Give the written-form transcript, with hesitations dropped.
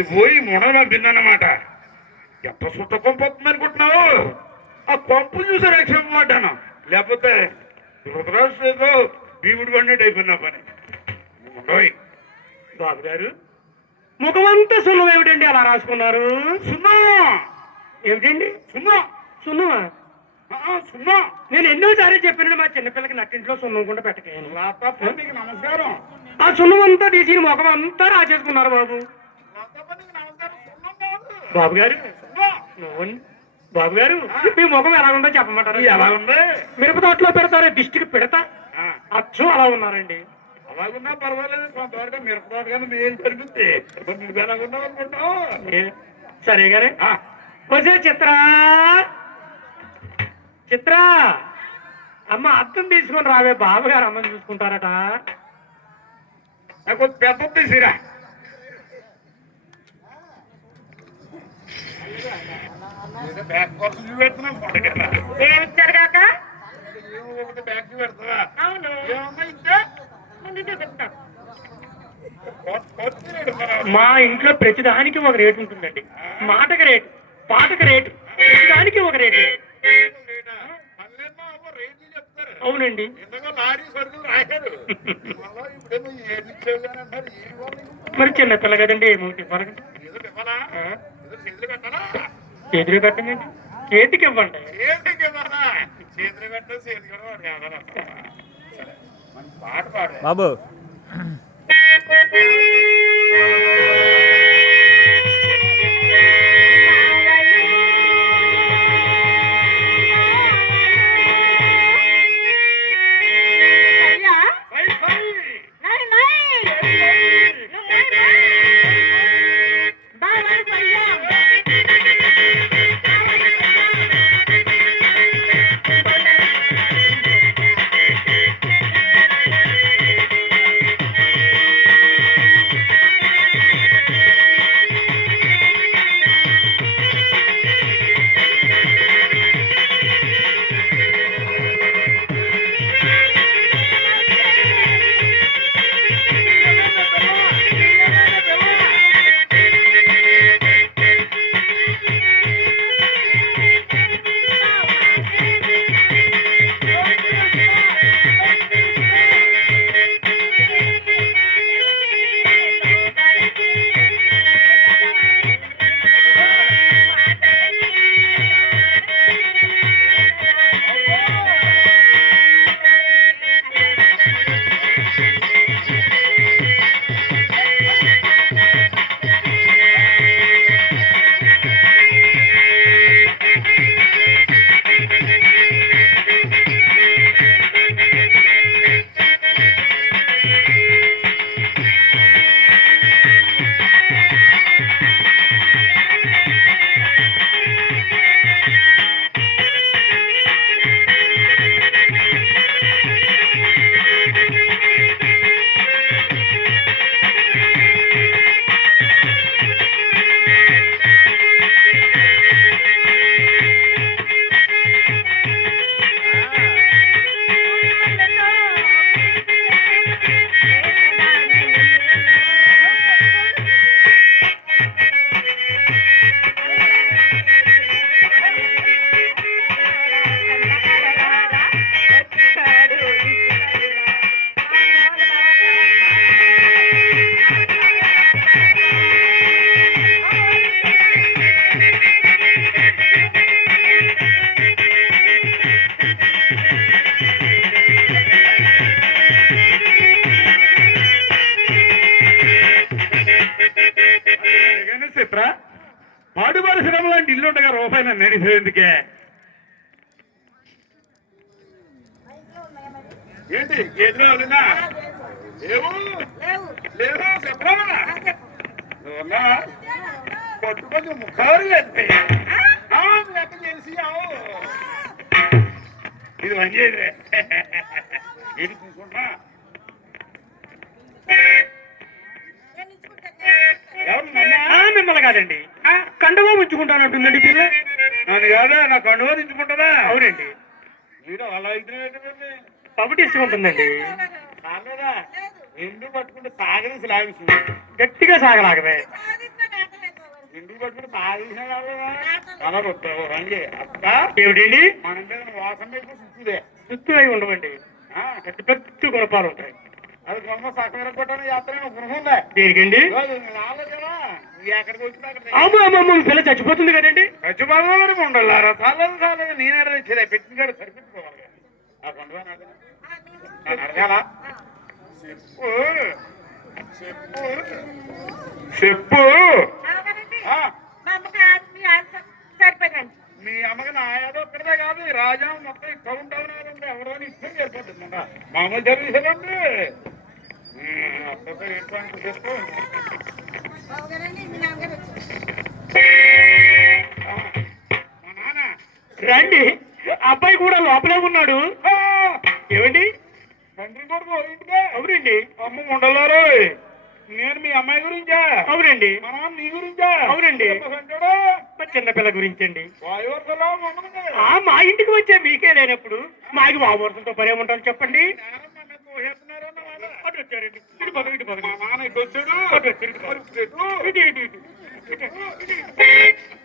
అది పోయి మొన పంపిందన్నమాట. ఎంత సుట్ట కొంప వస్తుంది అనుకుంటున్నావు? ఆ కొంపలు చూసే రక్షింపబడ్డాను, లేకపోతే రుద్రాశ్రేతో భీముడు పడినట్టు అయిపోయినా పని. బాబు గారు ముఖమంతా సున్నం ఏమిటండి అలా రాసుకున్నారు? సున్నా ఏమిటండి? సున్నా. సున్నమా? సున్నా. నేను ఎన్నోసారి చెప్పిన మా చిన్నపిల్లకి నట్టింట్లో సున్నం కూడా పెట్టకేను. నీకు నమస్కారం. ఆ సున్నం అంతా తీసి ముఖం అంతా రాసేసుకున్నారు బాబు. బాబు గారు బాబు గారు మీ ముఖం ఎలా ఉందో చెప్పమంటారు? ఎలా ఉంది? మిరప తోటలో పెడతారే దిష్టికి పెడతా అచ్చు అలా ఉన్నారండి. అలాగున్నా పర్వాలేదు, కొంతవరకు మిరప తోట కానీ మేలు జరుగుతుంది. నువ్వు ఎలాగున్నావు అనుకుంటావు? సరే గారే వచ్చే చిత్రా చిత్రా అమ్మ అర్థం తీసుకొని రావే, బాబు గారు అమ్మని చూసుకుంటారట. నాకు పెద్ద తీసిరా. ఏమిచ్చారు కాక? మా ఇంట్లో ప్రతిదానికి ఒక రేటు ఉంటుందండి. మాటకి రేటు, పాటకి రేటు, ప్రతిదానికి ఒక రేటు. అవునండి. మరి చిన్న పిల్ల కదండి, ఏమిటి చేతులు పెట్టండి, చేతికి ఇవ్వండి. బాబు పాడుబారి శ్రమ లాంటి ఇల్లు ఉండగా రూపాయి నన్ను నడిచేందుకే. ఏంటి గేదెలు అవునా? లేవు లేవు చెప్పరా? నువ్వున్నా పట్టుకొని ముఖారు తెలిసి ఇది మంచిదే. ఏది తీసుకుంటా? మిమ్మల్ని కాదండి, కండవా ఉంచుకుంటానంటుందండి పిల్ల. నన్ను కాదా? నా కండువా తెచ్చుకుంటుందా? అవునండి. మీరు అలా ఇద్దరు పబటి ఇసుకుంటుందండి. ఎందుకు పట్టుకుంటే సాగదీసి లాగిస్తుంది. గట్టిగా సాగలాగవే. ఎందుకు పట్టుకుని బాగా అలా కొట్టావు రండి అక్క ఏమిటండి మన ఇంటి వాసన పెట్టి సుత్తుదే చుట్టూ అయి ఉండవండి పెద్ద పెద్ద గుణపాలు ఉంటాయి. అది కొమ్మ సక్కర కొట్టాను యాత్ర గృహంలే దేనికండి నాలుగేనా ఎక్కడికి వచ్చినా అక్కడ అమ్మ పిల్ల చచ్చిపోతుంది కదండి. ఖచ్చితంగా వరకు ఉండాలి చాలేదు నేనే తెచ్చేది పెట్టిన కాడ సరిపెట్టుకోవాలి ఆ కొండగా నన్ను అడగాల చెప్పు చెప్పు చెప్పు అలాగేనండి. ఆ, మా అమ్మకి మీ ఆన్సర్ సరిపోయిందండి. మీ అమ్మకి నా ఏదో ఒక్కడే కాదు ఈ రాజా మొత్తం కౌంట్ డౌన్ అవ్వాలంటే ఎవరో ఇష్టం సరిపోతుంది మామూలు సర్వీసులండి అప్పుడు ఏంటంటే చెప్పు బావగారండి, మీ నాన్నగారు వచ్చారు. మా నాన్న రండి అబ్బాయి కూడా లోపలే ఉన్నాడు. ఆ, ఏమండి తండ్రి కొడుకు ఇంటికే అవునండి అమ్మ ఉండలారు నేను మీ అమ్మాయి గురించా అవునండి మా నాన్న నీ గురించా అవునండి. అంటాడు మా చిన్నపిల్ల గురించండి. వాయువర్తలా ఉండదు మా ఇంటికి వచ్చే మీకే లేనప్పుడు మాకు బాబుతో పని ఏముంటారు చెప్పండి. అటు వచ్చారండి. ఇటు పద, ఇటు పద. మా నాన్న ఇటు వచ్చాడు అటు వచ్చారు, ఇటు పద. ఇటు. ఇటు, ఇటు, ఇటు. ఇటు.